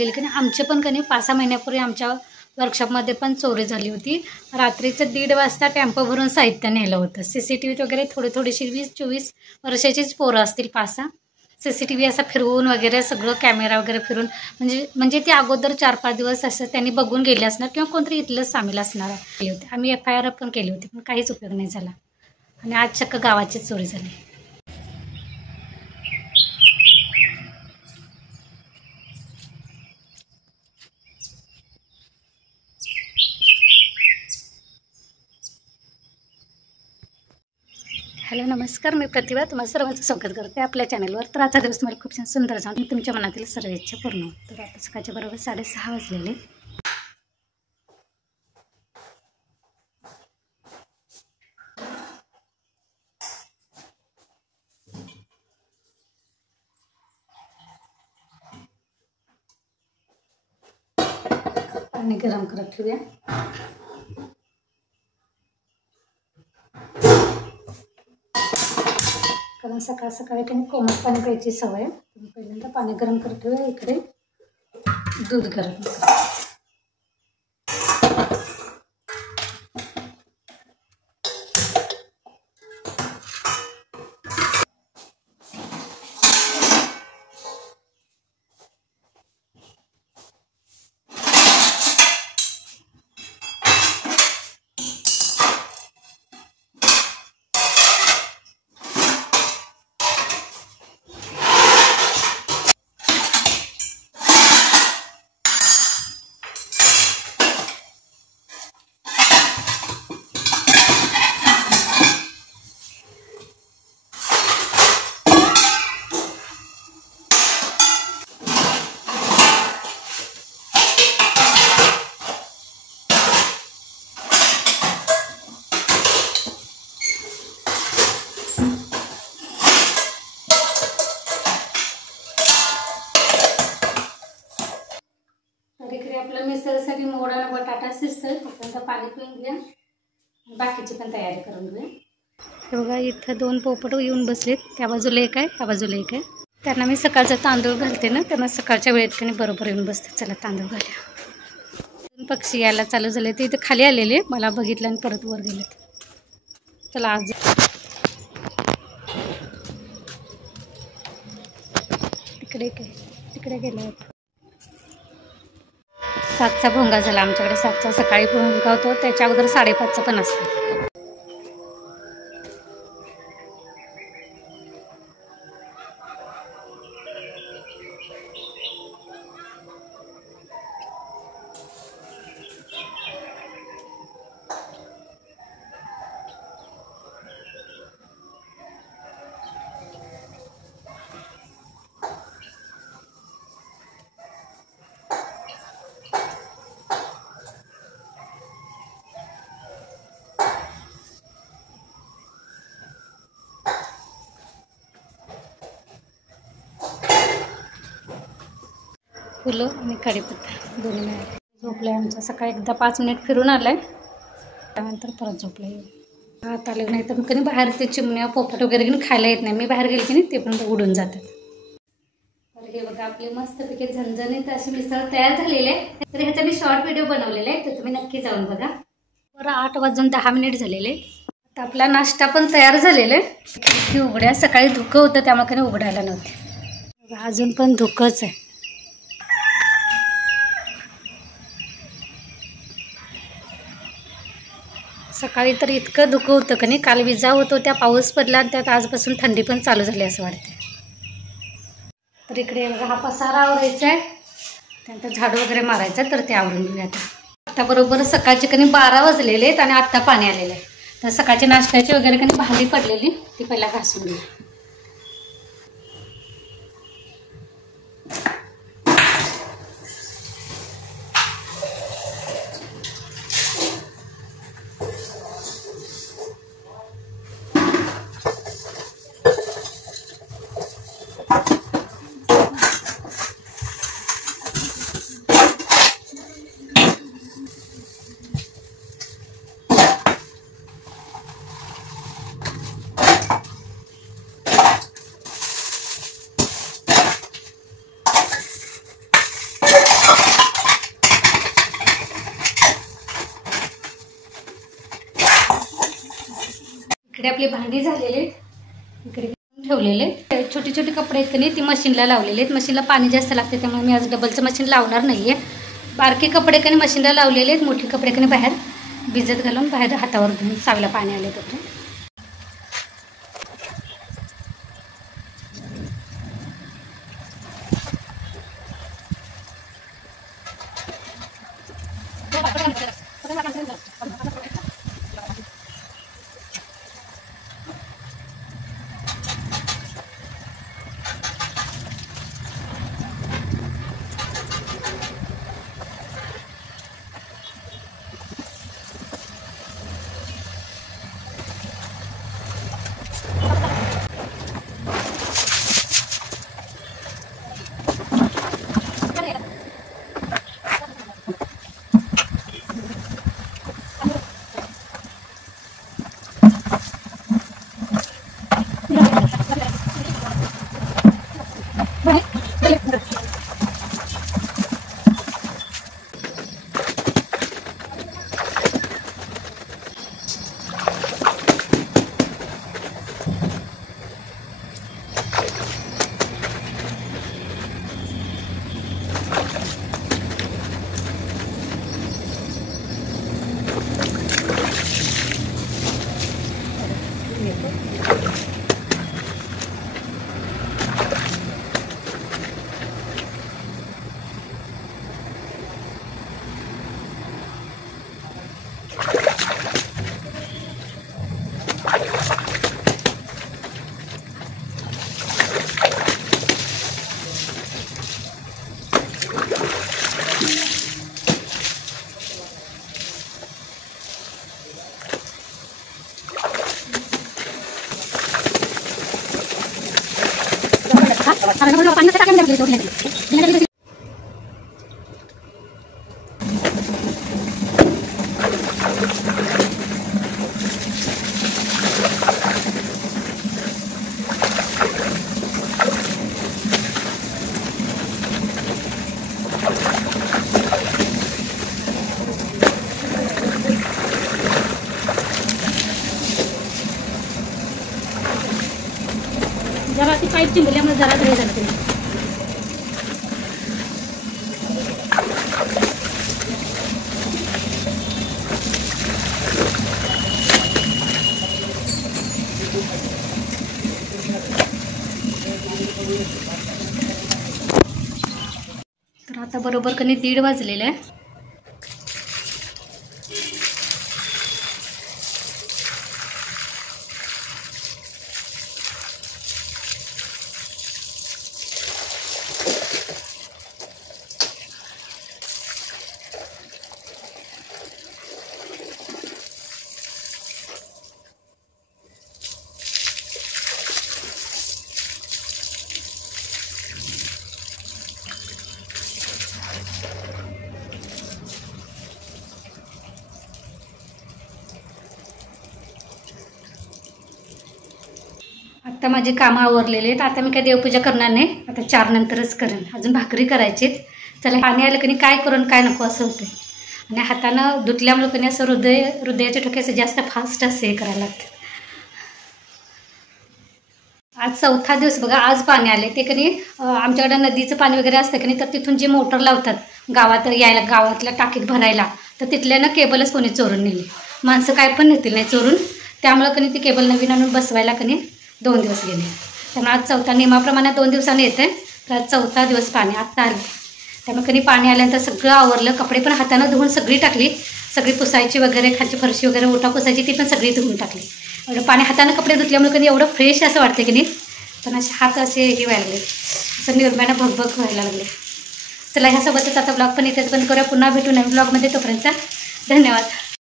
की नाही आमचे पण कधी 5-6 महिन्यापूर्वी आमच्या वर्कशॉपमध्ये पण चोरी झाली होती. रात्रीचं 1:30 वाजता टेम्पो भरून साहित्य नेलं होतं. CCTV वगैरे थोडीशी 20-24 वर्षाचीच पोरं असतील 5-6. CCTV असा फिरवून वगैरे सगळं कॅमेरा वगैरे फिरून म्हणजे ते अगोदर 4-5 दिवस असं त्यांनी बघून गेले असणार किंवा कोणतरी इथलंच सामील असणार होते. आम्ही FIR पण केली होती पण काहीच उपयोग नाही झाला आणि आज चक्क गावाचीच चोरी झाली. हॅलो नमस्कार, मी प्रतिभा तुम्हाला सर्वांचं स्वागत करते आपल्या चॅनलवर. तर आजचा दिवस मला खूप छान सुंदर जाऊन तुमच्या मनातील सर्व इच्छा पूर्ण होत. तर आता सकाळच्या बरोबर 6:30 वाजलेले. पाणी गरम करत ठेवूया. कारण सकाळ सकाळी काही कोमट पाणी प्यायची सवय. पहिल्यांदा पाणी गरम करत ठेवूया. इकडे दूध गरम करूया. तर इकडे आपलं मिसळसाठी मोड आणि बटाटा शिजतोय. फक्त पाणी पिऊन घ्या. बाकीची पण तयारी करून घेऊया. हे बघा इथं 2 पोपट येऊन बसलेत. त्या बाजूला एक आहे, ह्या बाजूला एक आहे. त्यांना मी सकाळचा तांदूळ घालते ना, त्यांना सकाळच्या वेळेत कधी बरोबर येऊन बसते. चला तांदूळ घालूया. पक्षी यायला चालू झाले. ते इथे खाली आलेले, मला बघितलं आणि परत वर गेलेत. चला आज तिकडे गेले. 7चा भोंगा झाला आमच्याकडे. 7चा सकाळी भोंगा होतो, त्याच्या अगोदर 5:30चा पण असतो. फुलं आणि कढीपत्ता दोन्ही मिळाले. झोपलं आहे आमचं. सकाळी एकदा 5 मिनिट फिरून आलं आहे, त्यानंतर परत झोपलं आहे. आत आले नाही तर कधी बाहेर ते चिमण्या पोपट वगैरे घेऊन खायला येत नाही. मी बाहेर गेले की नाही ते पण उडून जातात. तर हे बघा आपले मस्तपैकी झणझणीत अशी मिसळ तयार झालेली आहे. तर ह्याचा मी शॉर्ट व्हिडिओ बनवलेला आहे, तर तुम्ही नक्की जाऊन बघा. बरं 8:10 झालेले. आता आपला नाश्ता पण तयार झालेला आहे. खिडकी उघड्या. सकाळी धुकं होतं त्यामुळे कधी उघडायला नव्हते. अजून पण धुकंच आहे. सकाळी तर इतकं धुकं होतं का नाही. काल विजा होत होत्या, पाऊस पडला आणि त्यात आजपासून थंडी पण चालू झाली असं वाटते. तर इकडे बघा हा पसारा आवरायचा आहे, त्यानंतर झाडू वगैरे मारायचं. तर ते आवरून घेऊया. आता बरोबर सकाळचे कधी 12 वाजलेले आहेत आणि आत्ता पाणी आलेलं आहे. तर सकाळची नाश्त्याची वगैरे कधी भांडी पडलेली ती पहिला घासून घेऊया. इकडे आपली भांडी झालेले इकडे ठेवलेले छोटे छोटे कपडे आहेत की ती मशीनला लावलेले आहेत. मशीनला पाणी जास्त लागते त्यामुळे मी आज डबलचं मशीन लावणार नाही आहे. बारके कपडे कधी मशीनला लावलेले आहेत, मोठे कपडे कधी बाहेर भिजत घालून बाहेर हातावर धुवून सावला पाणी आले तर जरा ती पाईप चिंबल्यामुळे जरा तरी झालं. तर आता बरोबर कधी 1:30 वाजलेलं आहे. आता माझे कामं आवरलेले आहेत. आता मी काय देवपूजा करणार नाही, आता 4 नंतरच करेन. अजून भाकरी करायचीत. चला पाणी आलं की काय करून काय नको असं होते. आणि हातानं धुतल्यामुळे कधी असं हृदयाच्या ठोक्याचं जास्त फास्ट असं हे करायला लागतं. आज 4था दिवस बघा. आज पाणी आले ते कधी आमच्याकडे नदीचं पाणी वगैरे असतं की नाही, तर तिथून जे मोटर लावतात गावात यायला, गावातल्या टाकीत भरायला, तर तिथल्यानं केबलच कोणी चोरून नेली. माणसं काय पण नेतील नाही चोरून. त्यामुळं कधी ती केबल नवीन आणून बसवायला कधी 2 दिवस गेले. त्यामुळे आज 4था नियमाप्रमाणे 2 दिवसांनी येते. तर आज 4था दिवस पाणी आत्ता आले. त्यामुळे कधी पाणी आल्यानंतर सगळं आवरलं. कपडे पण हातानं धुवून सगळी टाकली. सगळी पुसायची वगैरे, खालची फरशी वगैरे ओटा पुसायची ती पण सगळी धुवून टाकली. एवढं पाणी हातानं कपडे धुतल्यामुळे कधी एवढं फ्रेश असं वाटते की नाही. पण असे हात असे हे व्हायला लागले, असं निर्म्यानं भगभग व्हायला लागले. चला ह्यासोबतच आता ब्लॉग पण इथेच बंद करूया. पुन्हा भेटू नवीन ब्लॉगमध्ये. तोपर्यंत धन्यवाद.